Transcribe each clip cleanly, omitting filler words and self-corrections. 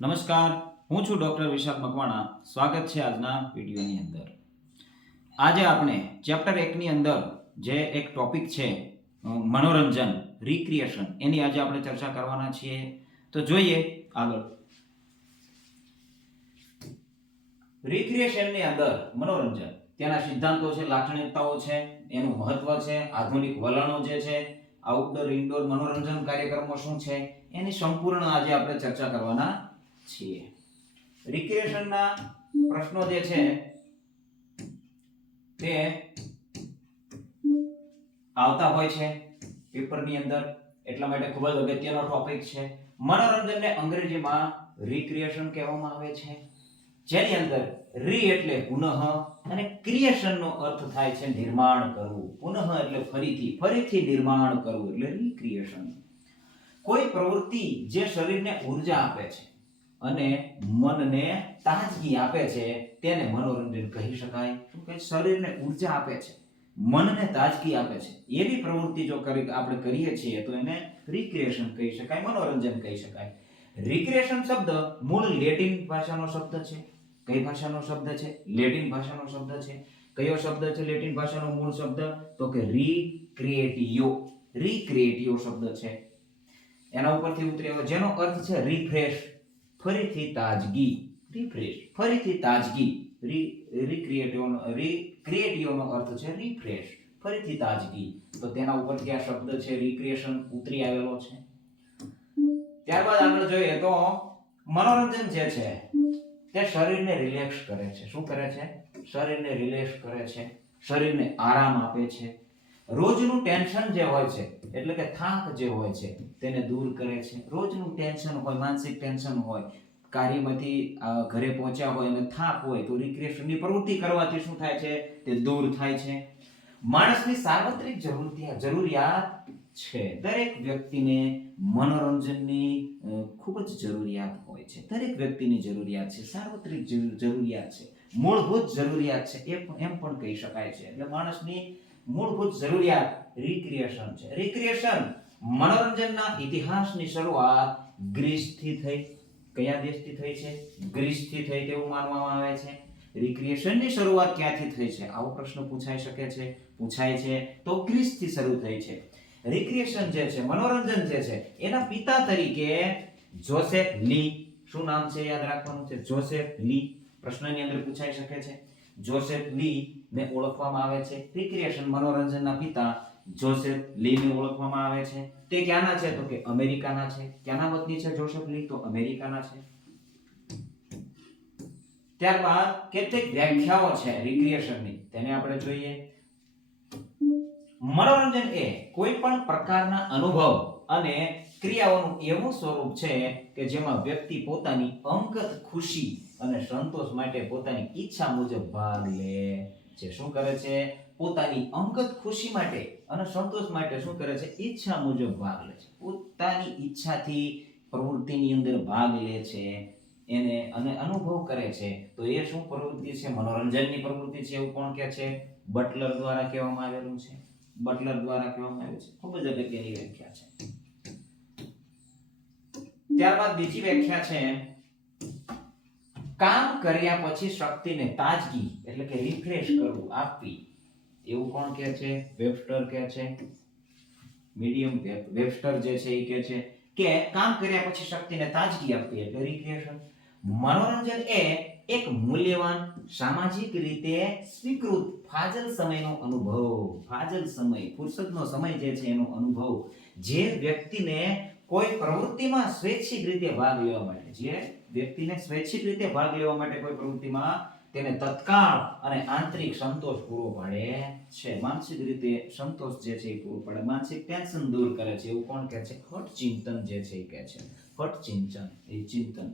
નમસ્કાર, હું છું ડોક્ટર વિશાલ મકવાણા. સ્વાગત છે આજના વિડીયોની અંદર. આજે આપણે ચેપ્ટર 1 ની અંદર જે એક ટોપિક છે મનોરંજન, રિક્રિએશન, એની આજે આપણે ચર્ચા કરવાના છીએ. તો જોઈએ આગળ. રિક્રિએશનની અંદર મનોરંજન, તેના સિદ્ધાંતો છે, લાક્ષણિકતાઓ છે, એનું મહત્વ છે, આધુનિક વલણો જે છે, આઉટડોર ઇન્ડોર મનોરંજન કાર્યક્રમો શું છે, એની સંપૂર્ણ આજે આપણે ચર્ચા કરવાના છીએ. રિક્રિએશનના પ્રશ્નો જે છે તે આવતા હોય છે પેપરની અંદર, એટલા માટે ખૂબ જ અગત્યનો ટોપિક છે. મનોરંજનને અંગ્રેજીમાં રિક્રિએશન કહેવામાં આવે છે, જેની અંદર રી એટલે પુનઃ અને ક્રિએશનનો અર્થ થાય છે નિર્માણ કરવું. પુનઃ એટલે ફરીથી, ફરીથી નિર્માણ કરવું એટલે રિક્રિએશન. કોઈ પ્રવૃત્તિ જે શરીરને ઊર્જા આપે છે અને મનને તાજગી આપે છે તેને મનોરંજન કહી શકાય. શું કે શરીરને ઊર્જા આપે છે, મનને તાજગી આપે છે, એવી પ્રવૃત્તિ જો આપણે કરીએ છીએ તો એને રિક્રિએશન કહી શકાય, મનોરંજન કહી શકાય. રિક્રિએશન શબ્દ મૂળ લેટિન ભાષાનો શબ્દ છે. કઈ ભાષાનો શબ્દ છે? લેટિન ભાષાનો શબ્દ છે. કયો શબ્દ છે લેટિન ભાષાનો મૂળ શબ્દ? તો કે રિક્રિએટિયો. રિક્રિએટિયો શબ્દ છે. એના ઉપરથી ઉતર્યો, જેનો અર્થ છે રિફ્રેશ, ફરીથી તાજગી. રિફ્રેશ, ફરીથી તાજગી. રિક્રિએટિવનો અર્થ છે રિફ્રેશ, ફરીથી તાજગી. તો તેના ઉપરથી આ શબ્દ છે રિક્રિએશન ઉતરી આવેલો છે. ત્યારબાદ આગળ જોઈએ તો મનોરંજન જે છે તે શરીરને રિલેક્સ કરે છે. શું કરે છે? શરીરને રિલેક્સ કરે છે, શરીરને આરામ આપે છે. રોજનું ટેન્શન જે હોય છે, એટલે કે થાક જે હોય છે, તેને દૂર કરે છે. રોજનું ટેન્શન હોય, માનસિક ટેન્શન હોય, કાર્યમાંથી ઘરે પહોંચ્યા હોય અને થાક હોય, તો રિક્રિએશનની પ્રવૃત્તિ કરવાથી શું થાય છે? તે દૂર થાય છે. માણસની સાર્વત્રિક જરૂરિયાત છે. દરેક વ્યક્તિને મનોરંજનની ખૂબ જ જરૂરિયાત હોય છે. દરેક વ્યક્તિની જરૂરિયાત છે, સાર્વત્રિક જરૂરિયાત છે, મૂળભૂત જરૂરિયાત છે, એમ પણ કહી શકાય છે. એટલે માણસની મૂળભૂત જરૂરિયાત રિક્રિએશન છે. રિક્રિએશન મનોરંજનના ઇતિહાસની શરૂઆત ગ્રીસથી થઈ. કયા દેશથી થઈ છે? ગ્રીસથી થઈ તેવું માનવામાં આવે છે. રિક્રિએશનની શરૂઆત ક્યાંથી થઈ છે? આવો પ્રશ્ન પૂછાય છે તો ગ્રીસથી શરૂ થઈ છે. રિક્રિએશન જે છે, મનોરંજન જે છે, એના પિતા તરીકે જોસેફ લી. શું નામ છે? યાદ રાખવાનું છે, જોસેફ લી. પ્રશ્નની અંદર પૂછાઈ શકે છે. જોસેફ લી ને ઓળખવામાં આવે છે, રિક્રિએશન મનોરંજનના પિતા જોસેફ લી ને ઓળખવામાં આવે છે. તે ક્યાંના છે? તો કે અમેરિકાના છે. ક્યાંના વતની છે જોસેફ લી? તો અમેરિકાના છે. ત્યારબાદ કેટલીક વ્યાખ્યાઓ છે રિક્રિએશનની, તેને આપણે જોઈએ. મનોરંજન એ કોઈ પણ પ્રકારના અનુભવ અને ક્રિયાઓનું એવું સ્વરૂપ છે કે જેમાં વ્યક્તિ પોતાની અંગત ખુશી અને સંતોષ માટે પોતાની ઈચ્છા મુજબ ભાગ લે છે. શું કરે છે? પોતાની અંગત ખુશી માટે અને સંતોષ માટે શું કરે છે? ઈચ્છા મુજબ ભાગ લે છે. પોતાની ઈચ્છાથી પ્રવૃત્તિની અંદર ભાગ લે છે એને અને અનુભવ કરે છે. તો એ શું પ્રવૃત્તિ છે? મનોરંજનની પ્રવૃત્તિ છે, એવું કોણ કહે છે? બટલર દ્વારા કહેવામાં આવેલું છે. બટલર દ્વારા કહેવામાં આવ્યું છે. ખૂબ જ અગત્યની વ્યાખ્યા છે. ત્યારબાદ બીજી વ્યાખ્યા છે, કામ કર્યા પછી શક્તિને તાજગી એટલે કે રિફ્રેશ કરવું, આપવી, એવું કોણ કહે છે? વેબસ્ટર કહે છે. મીડિયમ વેબસ્ટર જે છે એ કહે છે કે કામ કર્યા પછી શક્તિને તાજગી આપવી એટલે રિક્રિએશન. મનોરંજન એ એક મૂલ્યવાન, સામાજિક રીતે સ્વીકૃત ફાજલ સમયનો અનુભવ. ફાજલ સમય, ફુરસદનો સમય જે છે એનો અનુભવ, જે વ્યક્તિને કોઈ પ્રવૃત્તિમાં સ્વૈચ્છિક રીતે ભાગ લેવા માટે, કોઈ પ્રવૃત્તિમાં તેને તત્કાળ અને આંતરિક સંતોષ પૂરો પાડે છે. માનસિક રીતે સંતોષ જે છે એ પૂરો પાડે, માનસિક ટેન્શન દૂર કરે છે, એવું કોણ કહે છે? હઠ ચિંતન જે છે એ કહે છે. હઠ ચિંતન એ ચિંતન.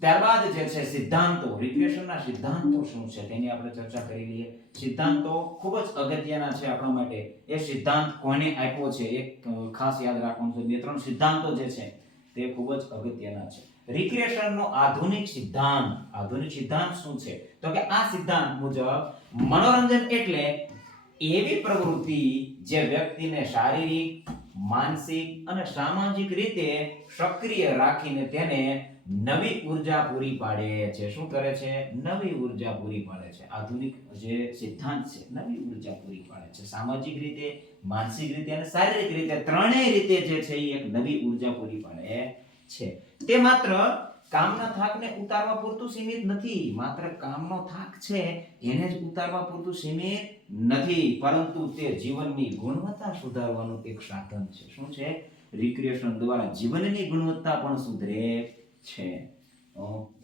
ત્યારબાદ જે છે સિદ્ધાંતો, રિક્રિએશનના સિદ્ધાંતો શું છે તેની આપણે ચર્ચા કરી લઈએ. સિદ્ધાંતો ખૂબ જ અગત્યના છે આપણા માટે. એ સિદ્ધાંત કોને આપ્યો છે એક ખાસ યાદ રાખવાનું છે. બે ત્રણ સિદ્ધાંતો જે છે તે ખૂબ જ અગત્યના છે. રિક્રિએશનનો આધુનિક સિદ્ધાંત શું છે? તો કે આ સિદ્ધાંત મુજબ મનોરંજન એટલે એવી પ્રવૃત્તિ જે વ્યક્તિને શારીરિક, માનસિક અને સામાજિક રીતે સક્રિય રાખીને તેને નવી ઉર્જા પૂરી પાડે છે. શું કરે છે? નવી ઉર્જા પૂરી પાડે છે. આધુનિક જે સિદ્ધાંત છે નવી ઉર્જા પૂરી પાડે છે. સામાજિક રીતે, માનસિક રીતે અને શારીરિક રીતે ત્રણેય રીતે જે છે એ એક નવી ઉર્જા પૂરી પાડે છે. તે માત્ર કામના થાકને ઉતારવા પૂરતું સીમિત નથી. માત્ર કામનો થાક છે એને જ ઉતારવા પૂરતું સીમિત નથી, પરંતુ તે જીવનની ગુણવત્તા સુધારવાનું એક સાધન છે. શું છે? રિક્રિએશન દ્વારા જીવનની ગુણવત્તા પણ સુધરે છે.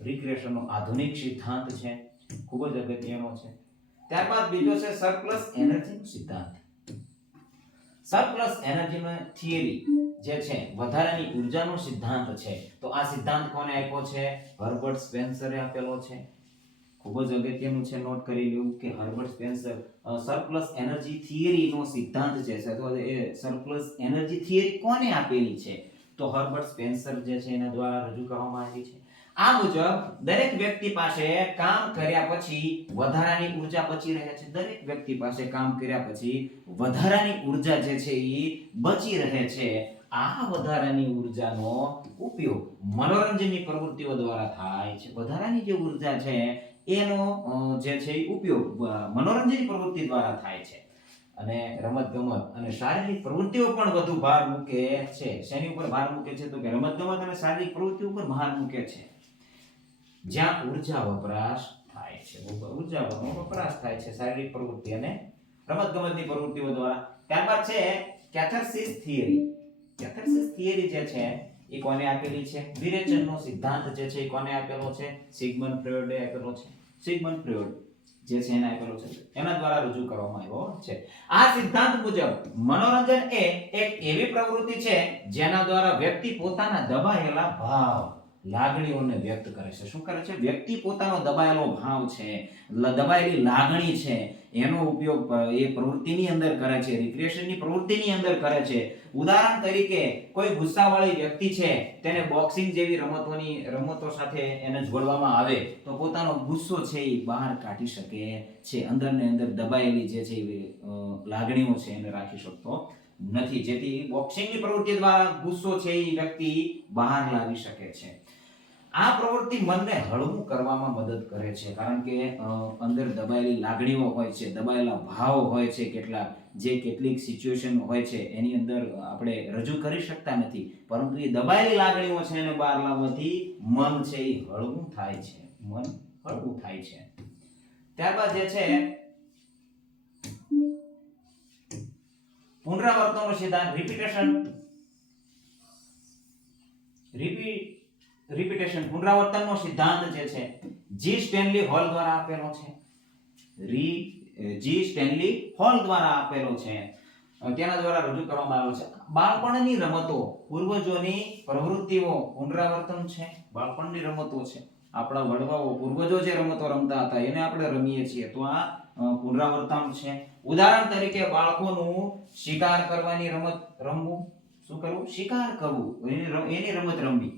રિક્રિએશનનો આધુનિક સિદ્ધાંત છે, ખૂબ જ અગત્યનો છે. ત્યારબાદ બીજો છે સરપ્લસ એનર્જીનો સિદ્ધાંત. સરપ્લસ એનર્જીનો થિયરી જે છે વધારાની ઉર્જાનો સિદ્ધાંત છે. તો આ સિદ્ધાંત કોને આપ્યો છે? હર્બર્ટ સ્પેન્સરે આપેલો છે. ખૂબ જ અગત્યનું છે, નોટ કરી લેવું કે હર્બર્ટ સ્પેન્સર સરપ્લસ એનર્જી થિયરીનો સિદ્ધાંત છે. અથવા એ સરપ્લસ એનર્જી થિયરી કોને આપેલી છે? તો હર્બર્ટ સ્પેન્સર જે છે એના દ્વારા રજૂ કરવામાં આવી છે. આ મુજબ દરેક વ્યક્તિ પાસે કામ કર્યા પછી વધારાની ઉર્જા બચી રહે છે. દરેક વ્યક્તિ પાસે કામ કર્યા પછી વધારાની ઉર્જા જે છે એ બચી રહે છે. આ વધારાની ઉર્જાનો ઉપયોગ મનોરંજનની પ્રવૃત્તિઓ દ્વારા થાય છે. વધારાની જે ઉર્જા છે એનો જે છે એ ઉપયોગ મનોરંજનની પ્રવૃત્તિ દ્વારા થાય છે. અને રમતગમત અને શારીરિક પ્રવૃત્તિઓ પણ વધુ ભાર મૂકે છે. શેની ઉપર ભાર મૂકે છે? તો કે રમતગમત અને શારીરિક પ્રવૃત્તિઓ ઉપર ભાર મૂકે છે, જ્યાં ઉર્જા વપરાશ થાય છે. ઉર્જાનો વપરાશ થાય છે શારીરિક પ્રવૃત્તિ અને રમતગમતની પ્રવૃત્તિઓ દ્વારા. ત્યારબાદ છે કેથાર્સિસ થિયરી. કેથાર્સિસ થિયરી જે છે એ કોને આપેલી છે? વિરેચનનો સિદ્ધાંત જે છે એ કોને આપેલો છે? સિગમન્ડ ફ્રોઈડે આપેલો છે. સિગમન્ડ ફ્રોઈડ જે છે એને આપેલો છે, એના દ્વારા રજૂ કરવામાં આવ્યો છે. આ સિદ્ધાંત મુજબ મનોરંજન એ એક એવી પ્રવૃત્તિ છે જેના દ્વારા વ્યક્તિ પોતાના દબાયેલા ભાવ, લાગણીઓને વ્યક્ત કરે છે. શું કરે છે? વ્યક્તિ પોતાનો દબાયેલો ભાવ છે, દબાયેલી લાગણી છે, એનો ઉપયોગ એ પ્રવૃત્તિની અંદર કરે છે, રિક્રિએશનની પ્રવૃત્તિની અંદર કરે છે. ઉદાહરણ તરીકે કોઈ ગુસ્સાવાળી વ્યક્તિ છે, તેને બોક્સિંગ જેવી રમતો સાથે એને જોડવામાં આવે તો પોતાનો ગુસ્સો છે એ બહાર કાઢી શકે છે. અંદર ને અંદર દબાયેલી જે છે લાગણીઓ છે એને રાખી શકતો નથી, જેથી બોક્સિંગની પ્રવૃત્તિ દ્વારા ગુસ્સો છે એ વ્યક્તિ બહાર લાવી શકે છે. આ પ્રવૃત્તિ મનને હળવું કરવામાં મદદ કરે છે, કારણ કે અંદર દબાયેલી લાગણીઓ હોય છે, દબાયેલા ભાવ હોય છે, કેટલીક સિચ્યુએશન હોય છે એની અંદર આપણે રજૂ કરી શકતા નથી, પરંતુ એ દબાયેલી લાગણીઓ છે એને બહાર લાવવાથી મન છે એ હળવું થાય છે. મન હળવું થાય છે. ત્યારબાદ જે છે પુનરાવર્તનનો સિદ્ધાંત, રિપીટેશન પુનરાવર્તનનો સિદ્ધાંત જે છે જી સ્ટેનલી હોલ દ્વારા આપેલો છે. જી સ્ટેનલી હોલ દ્વારા આપેલો છે. તેના દ્વારા રજૂ કરવામાં આવ્યો છે. બાળપણની રમતો, પૂર્વજોની પ્રવૃત્તિઓ પુનરાવર્તન છે. બાળપણની રમતો છે, આપણા વડવાઓ પૂર્વજો જે રમતો રમતા હતા એને આપણે રમીએ છીએ, તો આ પુનરાવર્તન છે. ઉદાહરણ તરીકે બાળકોનું શિકાર કરવાની રમત રમવું. શું કરવું? શિકાર કરવું, એની રમત રમવી.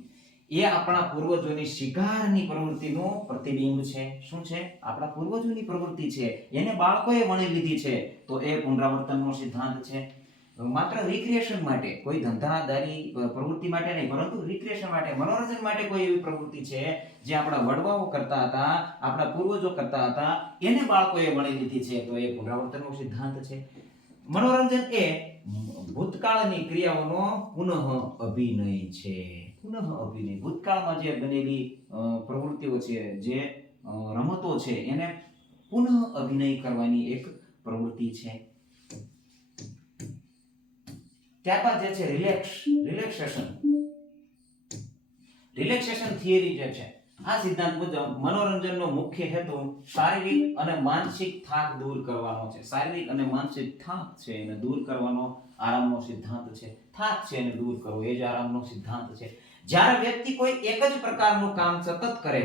એ આપણા પૂર્વજોની શિકારની પ્રવૃત્તિનું પ્રતિબિંબ છે. શું છે? આપણા પૂર્વજોની પ્રવૃત્તિ છે, એને બાળકોએ વણી લીધી છે, તો એ પુનરાવર્તનનો સિદ્ધાંત છે. માત્ર રિક્રિએશન માટે, કોઈ ધંધાદારી પ્રવૃત્તિ માટે નહીં, પરંતુ રિક્રિએશન માટે, મનોરંજન માટે કોઈ એવી પ્રવૃત્તિ છે જે આપણા વડવાઓ કરતા હતા, આપણા પૂર્વજો કરતા હતા, એને બાળકોએ વણી લીધી છે, તો એ પુનરાવર્તનનો સિદ્ધાંત છે. મનોરંજન એ ભૂતકાળની ક્રિયાઓનો પુનઃ અભિનય છે. પુનઃ અભિનય, ભૂતકાળમાં જે બનેલી પ્રવૃત્તિઓ છે, જે રમતો છે, એને પુનઃ અભિનય કરવાની એક પ્રવૃત્તિ છે. ત્યારબાદ જે છે રિલેક્સેશન થિયરી જે છે, આ સિદ્ધાંત મુજબ મનોરંજનનો મુખ્ય હેતુ શારીરિક અને માનસિક થાક દૂર કરવાનો છે. શારીરિક અને માનસિક થાક છે એને દૂર કરવાનો આરામનો સિદ્ધાંત છે. થાક છે એને દૂર કરવો એ જ આરામનો સિદ્ધાંત છે. જ્યારે વ્યક્તિ કોઈ એક જ પ્રકારનું કામ સતત કરે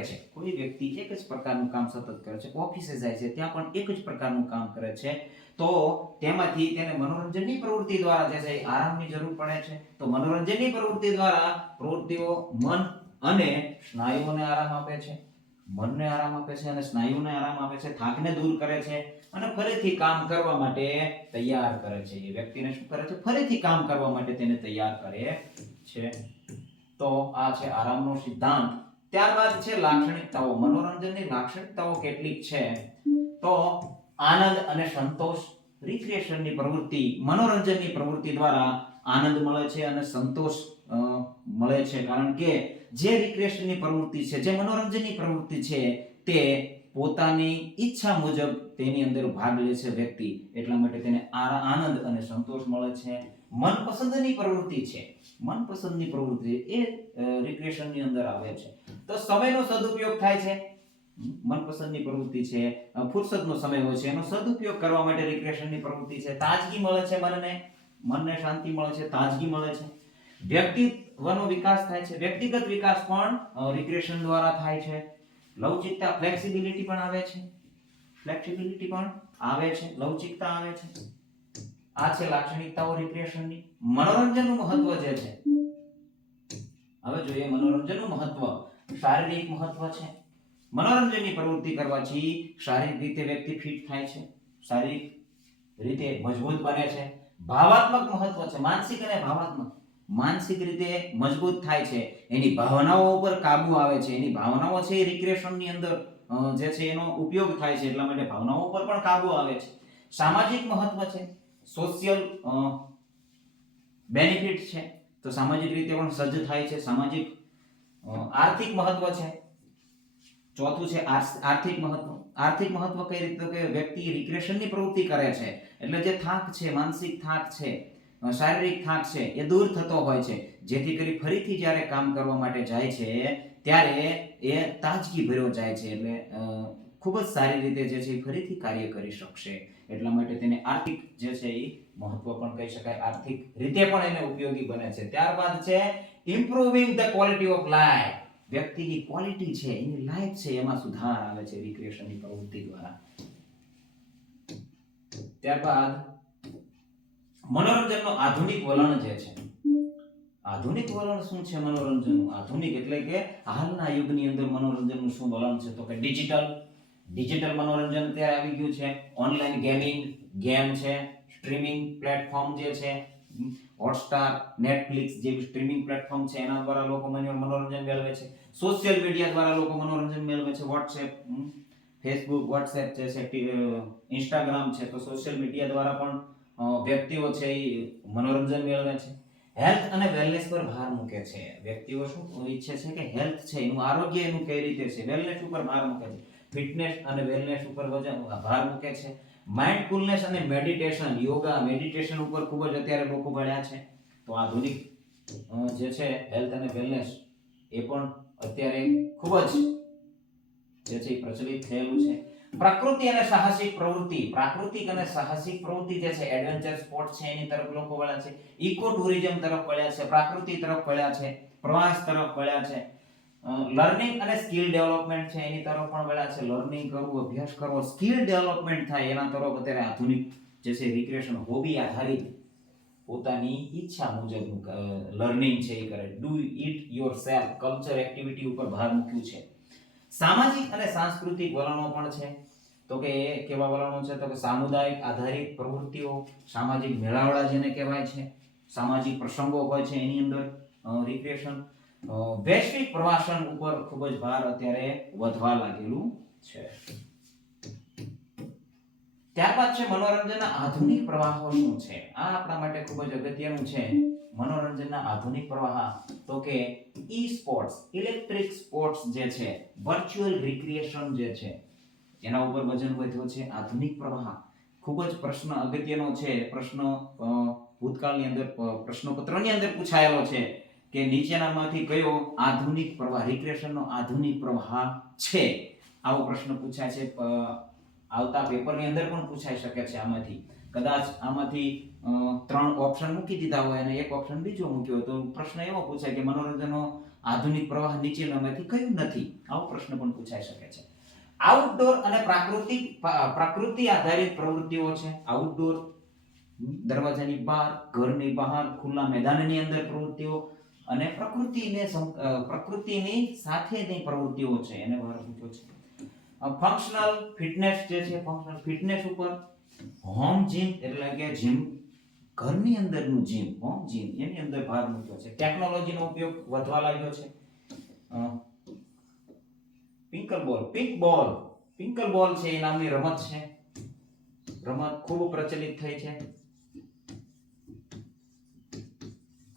છે, ઓફિસે જાય છે ત્યાં પણ એક જ પ્રકારનું કામ કરે છે, તો તેમાંથી તેને મનોરંજનની પ્રવૃત્તિ દ્વારા જે છે આરામની જરૂર પડે છે. તો મનોરંજનની પ્રવૃત્તિ દ્વારા પ્રવૃત્તિઓ મન અને સ્નાયુઓને આરામ આપે છે. મનને આરામ આપે છે અને સ્નાયુઓને આરામ આપે છે, થાકને દૂર કરે છે. અને ફરીથી કામ કરવા માટે તૈયાર કરે છે. એ વ્યક્તિને શું કરે છે? ફરીથી કામ કરવા માટે તેને તૈયાર કરે છે. તો આ છે આરામનો સિદ્ધાંત. ત્યારબાદ છે લાક્ષણિકતાઓ. મનોરંજનની લાક્ષણિકતાઓ કેટલીક છે? તો આનંદ અને સંતોષ. રિક્રિએશનની પ્રવૃત્તિ, મનોરંજનની પ્રવૃત્તિ દ્વારા આનંદ મળે છે અને સંતોષ મળે છે. કારણ કે જે રિક્રિએશનની પ્રવૃત્તિ છે, જે મનોરંજનની પ્રવૃત્તિ છે, તે પોતાની ઈચ્છા મુજબ તેની અંદર ભાગ લે છે વ્યક્તિ, એટલા માટે તેને આનંદ અને સંતોષ મળે છે. મનપસંદની પ્રવૃત્તિ છે, મનપસંદની પ્રવૃત્તિ એ રિક્રિએશનની અંદર આવે છે. તો સમયનો સદુપયોગ થાય છે. મનપસંદની પ્રવૃત્તિ છે, ફુરસદનો સમય હોય છે, એનો સદુપયોગ કરવા માટે રિક્રિએશનની પ્રવૃત્તિ છે. તાજગી મળે છે મનને શાંતિ મળે છે, તાજગી મળે છે. વ્યક્તિત્વનો વિકાસ થાય છે. વ્યક્તિગત વિકાસ પણ રિક્રિએશન દ્વારા થાય છે. લવચિકતા, ફ્લેક્સિબિલિટી પણ આવે છે. ફ્લેક્સિબિલિટી પણ આવે છે, લવચિકતા આવે છે. આ છે લાક્ષણિકતાઓ રિક્રિએશનની. મનોરંજનનું મહત્વ જે છે, હવે જોઈએ મનોરંજનનું મહત્વ. શારીરિક મહત્વ છે. મનોરંજનની પ્રવૃત્તિ કરવાથી શારીરિક રીતે વ્યક્તિ ફિટ થાય છે, શારીરિક રીતે મજબૂત બને છે. ભાવાત્મક મહત્વ છે. માનસિક અને ભાવાત્મક. માનસિક રીતે મજબૂત થાય છે, એની ભાવનાઓ ઉપર કાબુ આવે છે. એની ભાવનાઓ છે એ રિક્રિએશનની અંદર જે છે એનો ઉપયોગ થાય છે, એટલા માટે ભાવનાઓ ઉપર પણ કાબુ આવે છે. સામાજિક મહત્વ છે. સોશિયલ બેનિફિટ છે, તો સામાજિક રીતે પણ સજ્જ થાય છે. સામાજિક આર્થિક મહત્વ છે. ચોથું છે આર્થિક મહત્વ. આર્થિક મહત્વ કઈ રીતે? તો કે વ્યક્તિ રિક્રિએશનની પ્રવૃત્તિ કરે છે એટલે જે થાક છે, માનસિક થાક છે, શારીરિક થાક છે, એ દૂર થતો હોય છે, જેથી કરી ફરીથી જ્યારે કામ કરવા માટે જાય છે ત્યારે એ તાજગી ભર્યો જાય છે. એટલે ખૂબ જ સારી રીતે જે છે ફરીથી કાર્ય કરી શકશે. એટલા માટે તેને આર્થિક જે છે એ મહત્વ પણ કહી શકાય. આર્થિક રીતે પણ એને ઉપયોગી બને છે. ત્યારબાદ છે improving the quality of life. વ્યક્તિની ક્વોલિટી છે, એની લાઈફ છે, એમાં સુધાર આવે છે રિક્રિએશનની પ્રવૃત્તિ દ્વારા. ત્યારબાદ મનોરંજનનો આધુનિક વલણ જે છે. આધુનિક વલણ શું છે મનોરંજનનું? આધુનિક એટલે કે હાલના યુગની અંદર મનોરંજનનું શું વલણ છે? તો કે ડિજિટલ મનોરંજન અત્યારે આવી ગયું છે. ઓનલાઈન ગેમ છે, સ્ટ્રીમિંગ પ્લેટફોર્મ જે છે, હોટસ્ટાર, નેટફ્લિક્સ જેવી સ્ટ્રીમિંગ પ્લેટફોર્મ છે, એના દ્વારા લોકો મનોરંજન મેળવે છે. સોશિયલ મીડિયા દ્વારા લોકો મનોરંજન મેળવે છે. વોટ્સએપ, ફેસબુક, વોટ્સએપ છે, ઇન્સ્ટાગ્રામ છે, તો સોશિયલ મીડિયા દ્વારા પણ વ્યક્તિઓ છે એ મનોરંજન મેળવે છે. હેલ્થ અને વેલનેસ પર ભાર મૂકે છે. વ્યક્તિઓ શું ઈચ્છે છે કે હેલ્થ છે, એનું આરોગ્ય એનું કઈ રીતે છે, વેલનેસ ઉપર ભાર મૂકે છે. ફિટનેસ અને વેલનેસ ઉપર ભાર મૂકે છે. માઇન્ડફુલનેસ અને મેડિટેશન, યોગા, મેડિટેશન ઉપર ખૂબ જ અત્યારે લોકો ભણ્યા છે. તો આધુનિક જે છે હેલ્થ અને વેલનેસ એ પણ અત્યારે ખૂબ જ જે છે પ્રચલિત થયેલું છે. પ્રકૃતિ અને સાહસિક પ્રવૃત્તિ. પ્રાકૃતિક અને સાહસિક પ્રવૃત્તિ જે છે, એડવેન્ચર સ્પોર્ટ છે, એની તરફ લોકો વળ્યા છે. ઇકો ટુરિઝમ તરફ વળ્યા છે, પ્રાકૃતિ તરફ વળ્યા છે, પ્રવાસ તરફ વળ્યા છે. લર્નિંગ અને સ્કિલ ડેવલપમેન્ટ છે, એની તરફ પણ વળ્યા છે. લર્નિંગ કરવું, અભ્યાસ કરવો, સ્કિલ ડેવલપમેન્ટ થાય, એના તરફ અત્યારે આધુનિક જે છે રિક્રિએશન, હોબી આધારિત પોતાની ઈચ્છા મુજબનું લર્નિંગ છે એ કરે. Do it yourself, culture activity ઉપર ભાર મૂક્યું છે. સામાજિક અને સાંસ્કૃતિક વલણો પણ છે. તો કે એ કેવા વલણો છે? તો કે સામુદાયિક આધારિત પ્રવૃત્તિઓ, સામાજિક મેળાવડા જેને કહેવાય છે, સામાજિક પ્રસંગો હોય છે એની અંદર રિક્રિએશન. વૈશ્વિક પ્રવાસન ઉપર ખૂબ જ ભાર અત્યારે વધવા લાગેલું છે. ત્યારબાદ છે મનોરંજનના આધુનિક પ્રવાહો શું છે? આ આપણા માટે ખૂબ જ અગત્યનું છે. મનોરંજનના આધુનિક પ્રવાહ તો કે ઈ સ્પોર્ટ્સ, ઇલેક્ટ્રિક સ્પોર્ટ્સ જે છે, વર્ચ્યુઅલ રિક્રિએશન જે છે, એના ઉપર વજન વધ્યો છે. આધુનિક પ્રવાહ ખૂબ જ પ્રશ્ન અગત્યનો છે. પ્રશ્ન ભૂતકાળની અંદર પ્રશ્નપત્રની અંદર પૂછાયેલો છે કે નીચેનામાંથી કયો આધુનિક પ્રવાહ, રિક્રિએશનનો આધુનિક પ્રવાહ છે? આવો પ્રશ્ન પૂછાય છે. આવતા પેપરની અંદર પણ પૂછાઈ શકે છે. આમાંથી કદાચ આમાંથી 3 ઓપ્શન મૂકી દીધા હોય અને એક ઓપ્શન બીજો મૂક્યો હોય તો પ્રશ્ન એવો પૂછાય કે મનોરંજનનો આધુનિક પ્રવાહ નીચેનામાંથી કયું નથી? આવો પ્રશ્ન પણ પૂછાઈ શકે છે. આઉટડોર અને પ્રકૃતિ આધારિત પ્રવૃત્તિઓ છે. આઉટડોર, દરવાજાની બહાર, ઘરની બહાર, ખુલ્લા મેદાનની અંદર પ્રવૃત્તિઓ, અને પ્રકૃતિની સાથેની પ્રવૃત્તિઓ છે, એને બહાર મૂક્યો છે. ફંક્શનલ ફિટનેસ જે છે, ફંક્શનલ ફિટનેસ ઉપર હોમ જીમ એટલે કે જીમ, ઘરની અંદરનું જીમ, હોમ જીમ, એની અંદર ભાર મૂક્યો છે. ટેકનોલોજીનો ઉપયોગ વધવા લાગ્યો છે. પિંકલ બોલ છે એ નામની રમત છે. રમત ખૂબ પ્રચલિત થઈ છે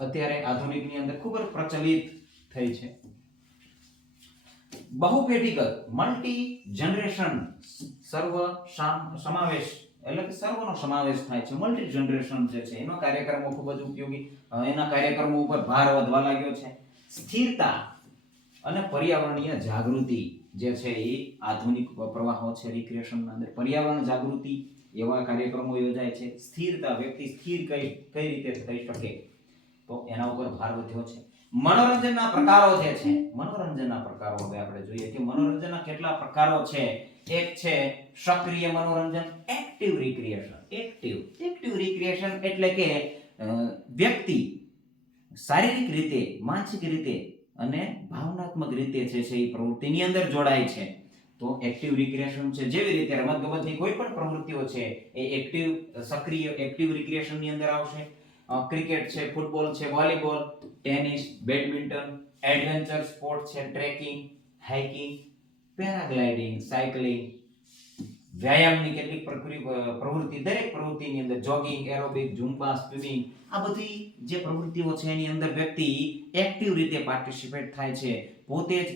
અત્યારે આધુનિકની અંદર, ખૂબ જ પ્રચલિત થઈ છે. બહુપેટીગત મલ્ટી જનરેશન સમાવેશ એટલે કે સર્વનો સમાવેશ થાય છે. મલ્ટી જનરેશન જે છે એનો કાર્યક્રમો ખૂબ જ ઉપયોગી, એના કાર્યક્રમો ઉપર ભાર વધવા લાગ્યો છે. સ્થિરતા અને પર્યાવરણીય જાગૃતિ જે છે એ આધુનિક પ્રવાહો છે રિક્રિએશનના અંદર. પર્યાવરણ જાગૃતિ એવા કાર્યક્રમો યોજાય છે. સ્થિરતા, વ્યક્તિ સ્થિર કઈ રીતે થઈ શકે તો એના ઉપર ભાર વધ્યો છે. મનોરંજનના પ્રકારો જે છે, મનોરંજનના પ્રકારો હવે આપણે જોઈએ કે મનોરંજનના કેટલા પ્રકારો છે. એક છે સક્રિય મનોરંજન, એક્ટિવ રિક્રિએશન. એક્ટિવ રિક્રિએશન એટલે કે વ્યક્તિ શારીરિક રીતે, માનસિક રીતે અને ભાવનાત્મક રીતે છે એ પ્રવૃત્તિની અંદર જોડાય છે તો એક્ટિવ રિક્રિએશન છે. જેવી રીતે રમતગમતની કોઈ પણ પ્રવૃત્તિઓ છે એ સક્રિય એક્ટિવ રિક્રિએશનની અંદર આવશે. ક્રિકેટ છે, ફૂટબોલ છે, volleyball, tennis, badminton, adventure sport છે, ટ્રેકિંગ, હાઇકિંગ, પેરાગ્લાઇડિંગ, સાયકલિંગ, વ્યાયામની કેટલીક પ્રવૃત્તિ, દરેક પ્રવૃત્તિની અંદર જોગિંગ, એરોબિક, ઝુમ્બા, સ્વિમિંગ, આ બધી જે પ્રવૃત્તિઓ છે એની અંદર વ્યક્તિ એક્ટિવ રીતે પાર્ટિસિપેટ થાય છે, પોતે જ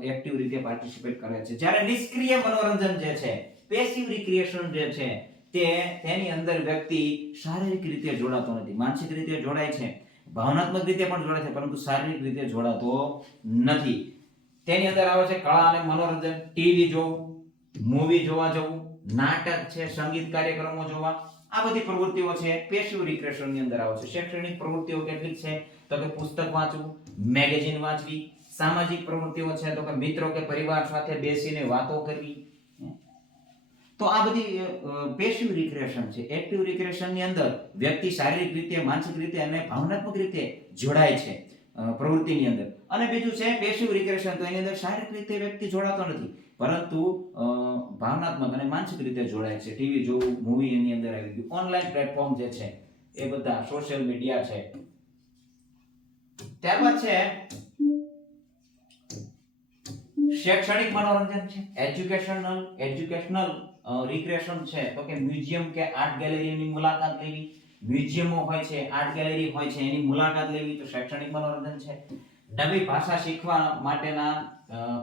એક્ટિવ રીતે પાર્ટિસિપેટ કરે છે. જ્યારે નિષ્ક્રિય મનોરંજન જે છે, પેસિવ રિક્રિએશન જે છે તેની અંદર વ્યક્તિ શારીરિક રીતે જોડાતો નથી, માનસિક રીતે જોડાય છે, ભાવનાત્મક રીતે પણ જોડાય છે, પરંતુ શારીરિક રીતે જોડાતો નથી. તેની અંદર આવે છે કળા અને મનોરંજન, ટીવી જોવું, મૂવી જોવા જવું, નાટક છે, સંગીત કાર્યક્રમો જોવા, આ બધી પ્રવૃત્તિઓ છે પેસિવ રિક્રિએશન ની અંદર આવે છે. શૈક્ષણિક પ્રવૃત્તિઓ કેટલીક છે તો કે પુસ્તક વાંચવું, મેગેઝિન વાંચવી. સામાજિક પ્રવૃત્તિઓ છે તો કે મિત્રો કે પરિવાર સાથે બેસીને વાતો કરવી. તો આ બધી પેસિવ રિક્રિએશન છે. એક્ટિવ રિક્રિએશન ની અંદર વ્યક્તિ શારીરિક રીતે, માનસિક રીતે અને ભાવનાત્મક રીતે જોડાય છે પ્રવૃત્તિની અંદર. અને બીજું છે પેસિવ રિક્રિએશન, તો એની અંદર શારીરિક રીતે વ્યક્તિ જોડાતો નથી પરંતુ ભાવનાત્મક અને માનસિક રીતે જોડાય છે. ટીવી જોવું, મૂવી એની અંદર આવી ગયું. ઓનલાઈન પ્લેટફોર્મ જે છે એ બધા સોશિયલ મીડિયા છે. ત્યારબાદ છે શૈક્ષણિક મનોરંજન છે, એજ્યુકેશનલ રિક્રિએશન છે તો કે મ્યુઝિયમ કે આર્ટ ગેલેરીની મુલાકાત લેવી. મ્યુઝિયમો હોય છે, આર્ટ ગેલેરી હોય છે, એની મુલાકાત લેવી તો શૈક્ષણિક મનોરંજન છે. નવી ભાષા શીખવા માટેના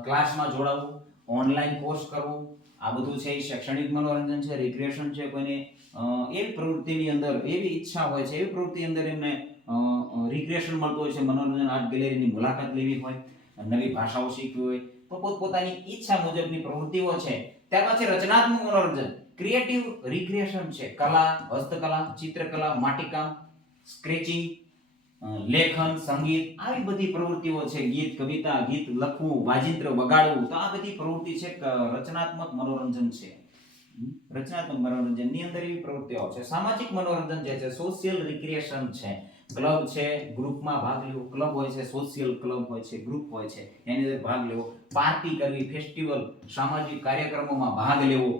ક્લાસમાં જોડાવું, ઓનલાઈન કોર્સ કરવું, આ બધું છે એ શૈક્ષણિક મનોરંજન છે, રિક્રિએશન છે. કોઈને એવી પ્રવૃત્તિની અંદર એવી ઈચ્છા હોય છે, એવી પ્રવૃત્તિની અંદર એમને રિક્રિએશન મળતું હોય છે, મનોરંજન, આર્ટ ગેલેરીની મુલાકાત લેવી હોય, નવી ભાષાઓ શીખવી હોય તો પોતપોતાની ઈચ્છા મુજબની પ્રવૃત્તિઓ છે. ત્યાર પછી રચનાત્મક મનોરંજન, ક્રિએટિવ રિક્રિએશન છે. કલા, હસ્તકલા, ચિત્રકલા, માટીકામ, સ્કેચિંગ, લેખન, સંગીત, આવી બધી પ્રવૃત્તિઓ છે. ગીત, કવિતા, ગીત લખવું, વાજિંત્ર વગાડવું, તો આ બધી પ્રવૃત્તિ છે રચનાત્મક મનોરંજન છે. રચનાત્મક મનોરંજનની અંદર એવી પ્રવૃત્તિઓ છે. સામાજિક મનોરંજન જે છે, સોશિયલ રિક્રિએશન છે. ક્લબ છે, ગ્રુપમાં ભાગ લેવો. ક્લબ હોય છે, સોશિયલ ક્લબ હોય છે, ગ્રુપ હોય છે, એની અંદર ભાગ લેવો. પાર્ટી કરવી, ફેસ્ટિવલ, સામાજિક કાર્યક્રમોમાં ભાગ લેવો,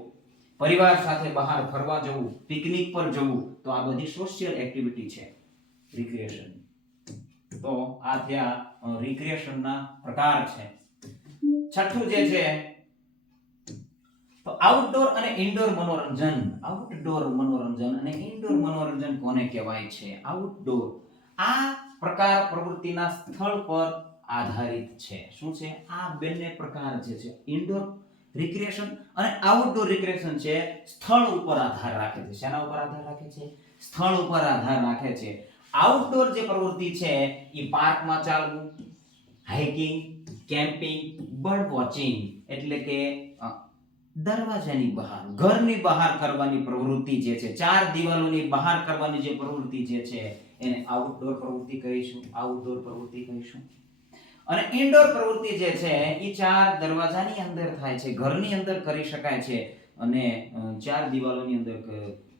પરિવાર સાથે બહાર ફરવા જવું, પિકનિક પર જવું, તો આ બધી સોશિયલ એક્ટિવિટી છે રિક્રિએશન. તો આ થયા રિક્રિએશનના પ્રકાર છે. છઠ્ઠું જે છે તો આઉટડોર અને ઇન્ડોર મનોરંજન. આઉટડોર મનોરંજન અને ઇન્ડોર મનોરંજન કોને કહેવાય છે? આઉટડોર, આ પ્રકાર પ્રવૃત્તિના સ્થળ પર આધારિત છે. શું છે? આ બંને પ્રકાર જે છે, ઇન્ડોર રિક્રિએશન અને આઉટડોર રિક્રિએશન છે, સ્થળ ઉપર આધાર રાખે છે. શેના ઉપર આધાર રાખે છે? સ્થળ ઉપર આધાર રાખે છે. આઉટડોર જે પ્રવૃત્તિ છે એ પાર્કમાં ચાલવું, હાઇકિંગ, કેમ્પિંગ, બર્ડ વોચિંગ એટલે કે દરવાજાની બહાર, ઘરની બહાર કરવાની પ્રવૃત્તિ જે છે, ચાર દિવાલોની બહાર કરવાની જે પ્રવૃત્તિ જે છે એને આઉટડોર પ્રવૃત્તિ કહીશું. આઉટડોર પ્રવૃત્તિ કહીશું. અને ઇન્ડોર પ્રવૃત્તિ જે છે એ ચાર દરવાજાની અંદર થાય છે, ઘરની અંદર કરી શકાય છે અને ચાર દિવાલોની અંદર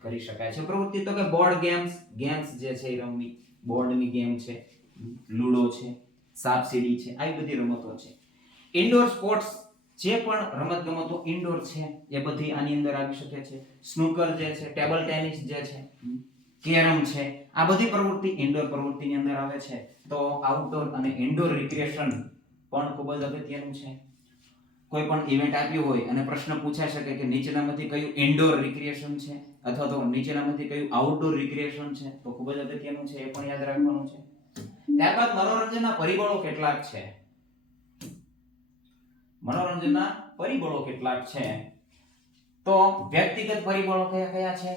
કરી શકાય છે પ્રવૃત્તિ. તો કે બોર્ડ ગેમ્સ જે છે એ રમવી, બોર્ડની ગેમ છે, લૂડો છે, સાપ સીડી છે, આવી બધી રમતો છે. ઇન્ડોર સ્પોર્ટ્સ જે પણ રમતગમતો ઇન્ડોર છે એ બધી આની અંદર આવી શકે છે. સ્નૂકર જે છે, ટેબલ ટેનિસ જે છે, કેરમ છે, આ બધી પ્રવૃત્તિ ઇન્ડોર પ્રવૃત્તિની અંદર આવે છે. તો આઉટડોર અને ઇન્ડોર રિક્રિએશન પણ ખૂબ જ અગત્યનું છે. કોઈ પણ ઇવેન્ટ આપ્યું હોય અને પ્રશ્ન પૂછાઈ શકે કે નીચેનામાંથી કયું ઇન્ડોર રિક્રિએશન છે અથવા તો નીચેનામાંથી કયું આઉટડોર રિક્રિએશન છે, તો ખૂબ જ અગત્યનું છે, એ પણ યાદ રાખવાનું છે. ત્યારબાદ મનોરંજનના પરિબળો કેટલાક છે. મનોરંજનના પરિબળો કેટલાક છે તો વ્યક્તિગત પરિબળો કયા કયા છે?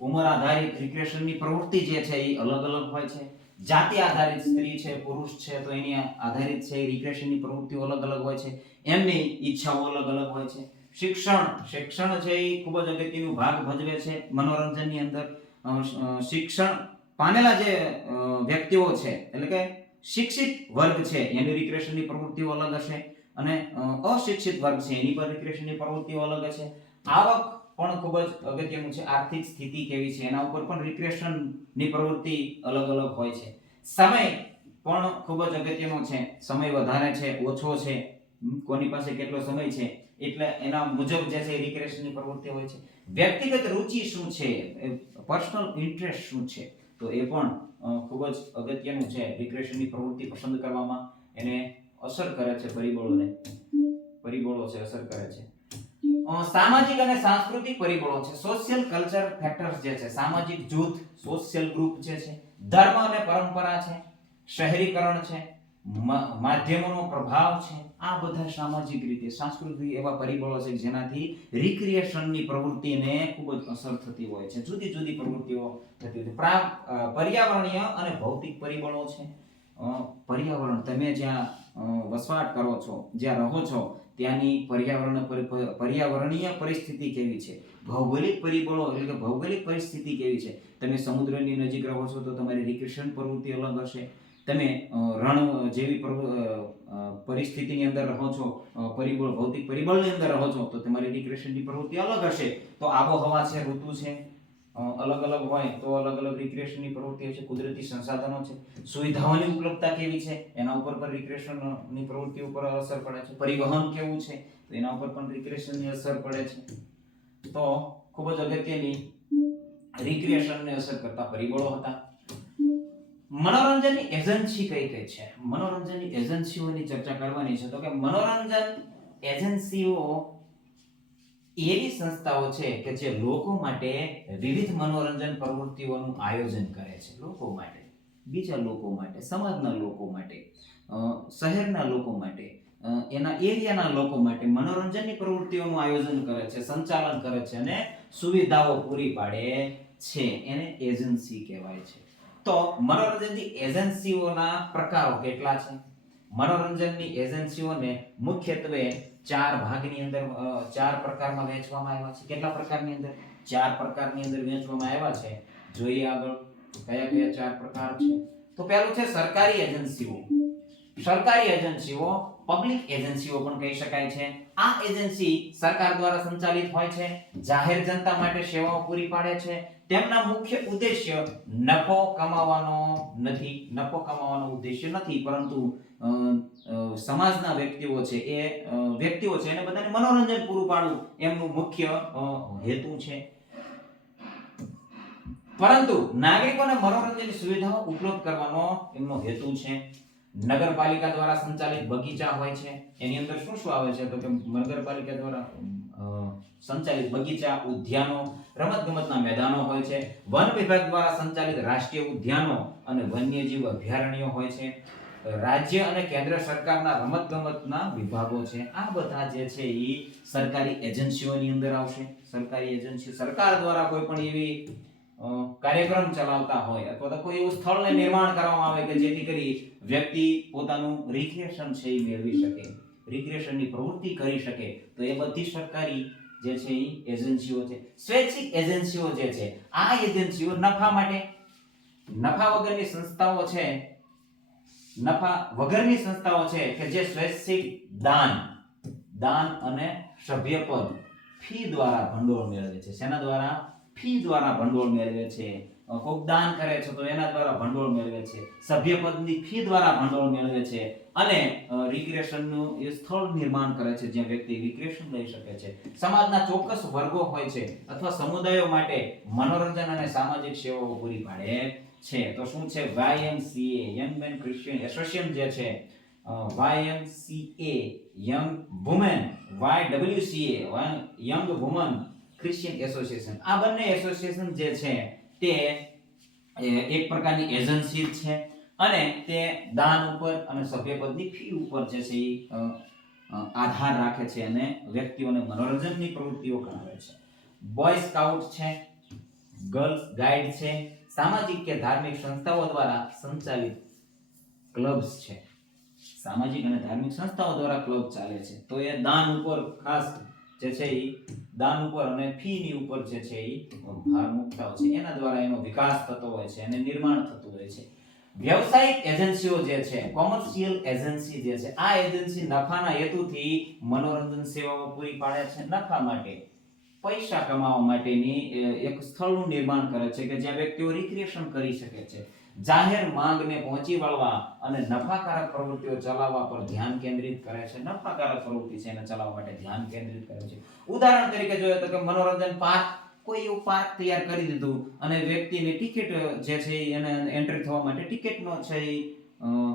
ઉંમર આધારિત રિક્રિએશનની પ્રવૃત્તિ જે છે એ અલગ અલગ હોય છે. જાતિ આધારિત, સ્ત્રી છે, પુરુષ છે, તો એની આધારિત છે રિક્રિએશનની પ્રવૃત્તિઓ અલગ અલગ હોય છે. એમની ઈચ્છાઓ અલગ અલગ હોય છે. શિક્ષણ છે એ ખૂબ જ અગત્યનો ભાગ ભજવે છે મનોરંજનની અંદર. શિક્ષણ પામેલા જે વ્યક્તિઓ છે એટલે કે શિક્ષિત વર્ગ છે એની રિક્રિએશનની પ્રવૃત્તિઓ અલગ હશે અને અશિક્ષિત વર્ગ છે એની પર રિક્રિએશનની પ્રવૃત્તિઓ અલગ હશે. આવક પણ ખૂબ જ અગત્યનું છે. આર્થિક સ્થિતિ કેવી છે એના ઉપર પણ રિક્રિએશનની પ્રવૃત્તિ અલગ અલગ હોય છે. સમય પણ ખૂબ જ અગત્યનો છે. સમય વધારે છે, ઓછો છે, કોની પાસે કેટલો સમય છે એટલે એના મુજબ જે છે રિક્રિએશનની પ્રવૃત્તિ હોય છે. વ્યક્તિગત રુચિ શું છે, પર્સનલ ઇન્ટરેસ્ટ શું છે, તો એ પણ ખૂબ જ અગત્યનું છે. રિક્રિએશનની પ્રવૃત્તિ પસંદ કરવામાં એને અસર કરે છે, પરિબળો છે અસર કરે છે. સામાજિક અને સાંસ્કૃતિક પરિબળો છે. સોશિયલ કલ્ચર ફેક્ટર્સ જે છે, સામાજિક જૂથ, સોશિયલ ગ્રુપ જે છે, ધર્મ અને પરંપરા છે, શહેરીકરણ છે, માધ્યમોનો પ્રભાવ છે, આ બધા સામાજિક રીતે સાંસ્કૃતિક એવા પરિબળો છે જેનાથી રિક્રિએશનની પ્રવૃત્તિને ખૂબ જ અસર થતી હોય છે. જુદી જુદી પ્રવૃત્તિઓ થતી હોય છે. પર્યાવરણીય અને ભૌતિક પરિબળો છે. પર્યાવરણ, તમે જ્યાં વસવાટ કરો છો, જ્યાં રહો છો ત્યાંની પર્યાવરણીય પરિસ્થિતિ કેવી છે. ભૌગોલિક પરિબળો એટલે કે ભૌગોલિક પરિસ્થિતિ કેવી છે. તમે સમુદ્રની નજીક રહો છો તો તમારી રિક્રિએશન પ્રવૃત્તિ અલગ હશે. તમે રણ જેવી પરિસ્થિતિની અંદર રહો છો, ભૌતિક પરિબળની અંદર રહો છો તો તમારી રિક્રિએશનની પ્રવૃત્તિ અલગ હશે. તો આબોહવા છે, ઋતુ છે, અલગ અલગ હોય તો અલગ અલગ રિક્રિએશનની પ્રવૃત્તિ છે. કુદરતી સંસાધનો છે, સુવિધાઓની ઉપલબ્ધતા કેવી છે એના ઉપર પણ રિક્રિએશનની પ્રવૃત્તિ ઉપર અસર પડે છે. પરિવહન કેવું છે તો એના ઉપર પણ રિક્રિએશનની અસર પડે છે. તો ખૂબ જ અગત્યની રિક્રિએશનને અસર કરતા પરિબળો હતા. મનોરંજનની એજન્સી કઈ કઈ છે? મનોરંજનની એજન્સીઓની ચર્ચા કરવાની છે. તો કે મનોરંજન એજન્સીઓ એવી સંસ્થાઓ છે કે જે લોકો માટે વિવિધ મનોરંજન પ્રવૃત્તિઓનું આયોજન કરે છે. લોકો માટે, બીજા લોકો માટે, સમાજના લોકો માટે, શહેરના લોકો માટે, એના એરિયાના લોકો માટે મનોરંજનની પ્રવૃત્તિઓનું આયોજન કરે છે, સંચાલન કરે છે અને સુવિધાઓ પૂરી પાડે છે. એને એજન્સી કહેવાય છે. તો મનોરંજનની એજન્સીઓના પ્રકારો કેટલા છે? મનોરંજનની એજન્સીઓને મુખ્યત્વે ચાર પ્રકારમાં વહેંચવામાં આવ્યા છે. કેટલા પ્રકારની અંદર? 4 પ્રકારની અંદર વહેંચવામાં આવ્યા છે. જોઈએ આગળ કયા કયા 4 પ્રકાર છે. તો પહેલું છે સરકારી એજન્સીઓ. સરકારી એજન્સીઓ પબ્લિક એજન્સીઓ પણ કહી શકાય છે. આ એજન્સી સરકાર દ્વારા સંચાલિત હોય છે, જાહેર જનતા માટે સેવાઓ પૂરી પાડે છે. તેમના મુખ્ય ઉદ્દેશ્ય નફો કમાવાનો ઉદ્દેશ્ય નથી, પરંતુ સમાજના વ્યક્તિઓ છે એને બધાને મનોરંજન પૂરું પાડવું એમનું મુખ્ય હેતુ છે. પરંતુ નાગરિકોને મનોરંજનની સુવિધાઓ ઉપલબ્ધ કરવાનો એમનો હેતુ છે. નગરપાલિકા દ્વારા સંચાલિત બગીચા હોય છે. એની અંદર શું શું આવે છે તો કે નગરપાલિકા દ્વારા સંચાલિત બગીચા, ઉદ્યાનો, રમતગમતના મેદાનો હોય છે. વન વિભાગ દ્વારા સંચાલિત રાષ્ટ્રીય ઉદ્યાનો અને વન્યજીવ અભયારણ્યો હોય છે. રાજ્ય અને કેન્દ્ર સરકારના રમતગમતના વિભાગો છે. આ બધા જે છે એ સરકારી એજન્સીઓની અંદર આવશે. સરકારી એજન્સી સરકાર દ્વારા કોઈ પણ એવી કાર્યક્રમ ચલાવતા હોય અથવા તો કોઈ એવું સ્થળને નિર્માણ કરવામાં આવે કે જેથી કરી વ્યક્તિ પોતાનું રિક્રિએશન છે એ મેળવી શકે, રિક્રિએશનની પ્રવૃત્તિ કરી શકે, તો એ બધી સરકારી જે છે એ એજન્સીઓ છે. સ્વૈચ્છિક એજન્સીઓ જે છે, આ એજન્સીઓ નફા વગરની સંસ્થાઓ છે કે જે સ્વૈચ્છિક દાન અને સભ્યપદ ફી દ્વારા ભંડોળ મેળવે છે. શેના દ્વારા? ફી દ્વારા ભંડોળ મેળવે છે. કોઈક દાન કરે છે તો એના દ્વારા ભંડોળ મેળવે છે, સભ્યપદની ફી દ્વારા ભંડોળ મેળવે છે, અને રિક્રિએશનનું એ સ્થળ નિર્માણ કરે છે જ્યાં વ્યક્તિ રિક્રિએશન લઈ શકે છે. સમાજના ચોક્કસ વર્ગો હોય છે અથવા સમુદાયો માટે મનોરંજન અને સામાજિક સેવાઓ પૂરી પાડે છે. તો શું છે? YMCA young men Christian association જે છે, YMCA young women, YWCA young woman Christian association. આ બંને એસોસિએશન જે છે તે એક પ્રકારની એજન્સી છે અને તે દાન ઉપર અને સભ્યપદની ફી ઉપર જે છે આધાર રાખે છે અને વ્યક્તિઓને મનોરંજનની પ્રવૃત્તિઓ કરાવે છે. બોય સ્કાઉટ છે, ગર્લ્સ ગાઈડ છે, સામાજિક કે ધાર્મિક સંસ્થાઓ દ્વારા સંચાલિત ક્લબ્સ છે. સામાજિક અને ધાર્મિક સંસ્થાઓ દ્વારા ક્લબ ચાલે છે. તો એ દાન ઉપર ખાસ જે છે એ દાન ઉપર અને ફી ની ઉપર જે છે એ ભાર મૂકતા હોય છે. એના દ્વારા એનો વિકાસ થતો હોય છે અને નિર્માણ થતું હોય છે. વ્યવસાયિક એજન્સીઓ જે છે, કોમર્શિયલ એજન્સી જે છે, આ એજન્સી નફાના હેતુથી મનોરંજન સેવાઓ પૂરી પાડે છે. નફા માટે, પૈસા કમાવા માટેની એક સ્થળનું નિર્માણ કરે છે કે જ્યાં વ્યક્તિઓ રિક્રિએશન કરી શકે છે. જાહેર માંગને પહોંચી વળવા અને નફાકારક પ્રવૃત્તિઓ ચલાવવા પર ધ્યાન કેન્દ્રિત કરે છે. નફાકારક પ્રવૃત્તિ છે એને ચલાવવા માટે ધ્યાન કેન્દ્રિત કરે છે. ઉદાહરણ તરીકે જોઈએ તો કે મનોરંજન પાર્ક, કોઈ એવું પાર્ક તૈયાર કરી દીધું અને વ્યક્તિની ટિકિટ જે છે એને એન્ટ્રી થવા માટે ટિકિટનો છે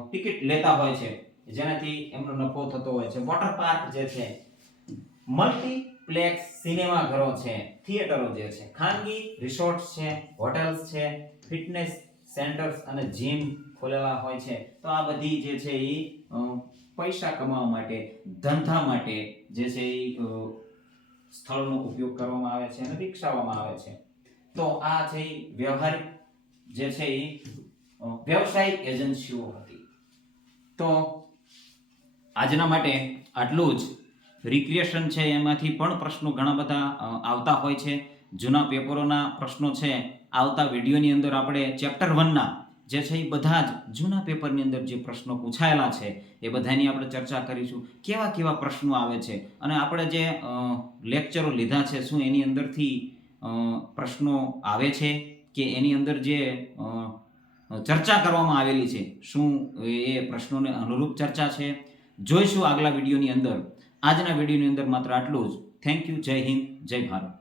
ટિકિટ લેતા હોય છે, જેનાથી એમનો નફો થતો હોય છે. વોટર પાર્ક જે છે, મલ્ટીપ્લેક્સ સિનેમા ઘરો છે, થિયેટરો જે છે, ખાનગી રિસોર્ટ્સ છે, હોટેલ્સ છે, ફિટનેસ સેન્ટર્સ અને જીમ ખોલેલા હોય છે. તો આ બધી જે છે એ પૈસા કમાવા માટે, ધંધા માટે જે છે એ સ્થળનો ઉપયોગ કરવામાં આવે છે અને વિકસાવવામાં આવે છે. તો આ છે વ્યવહારિક જે છે એ વ્યવસાયિક એજન્સીઓ હતી. તો આજના માટે આટલું જ. રિક્રિએશન છે એમાંથી પણ પ્રશ્નો ઘણા બધા આવતા હોય છે. જૂના પેપરોના પ્રશ્નો છે આવતા વિડીયોની અંદર આપણે ચેપ્ટર 1 ના જે છે એ બધા જ જૂના પેપરની અંદર જે પ્રશ્નો પૂછાયેલા છે એ બધાની આપણે ચર્ચા કરીશું. કેવા કેવા પ્રશ્નો આવે છે અને આપણે જે લેક્ચરો લીધા છે શું એની અંદરથી પ્રશ્નો આવે છે કે એની અંદર જે ચર્ચા કરવામાં આવેલી છે શું એ પ્રશ્નોને અનુરૂપ ચર્ચા છે, જોઈશું આગલા વિડીયોની અંદર. આજના વિડીયોની અંદર માત્ર આટલું જ. Thank you. જય હિન્દ, જય ભારત.